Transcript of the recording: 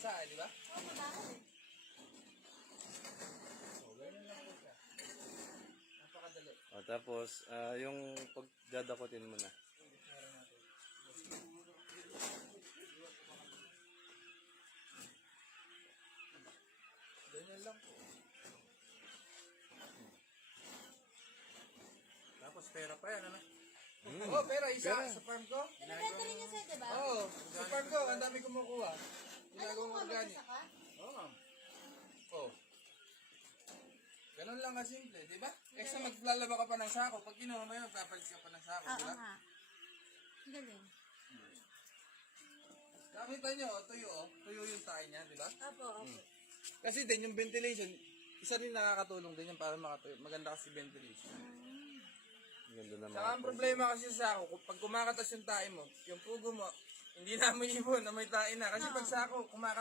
basa, di ba? Oo, matakot eh. O, ganyan lang po siya. Napakadali. O, tapos, yung pagdadakutin mo na. Meron natin. Ganyan lang po. Tapos pera pa yan, ano? Oh, pera, isa sa farm ko. Pinabenta rin niya sa'yo, diba? Oo, sa farm ko, ang dami kumukuha. Ano Ginagawang kung organic. magsasaka? Oo. Oh. Ganun lang kasimple, di ba? Kaysa maglalaba ka pa ng sako, pag kinuha mo yun, papalit ka pa ng sako, di Oo ba? nga. Ang galing. Nakita nyo, tuyo yung tayo niya, di ba? Opo. Kasi din yung ventilation, isa rin nakakatulong din yan para makatuyo. Maganda kasi ventilation. Ganda naman. Saka ang problema kasi sa ako, pag kumakatas yung tae mo, yung pugo mo, hindi na mo ibon na may tae na. Kasi pag sa ako, kumakatas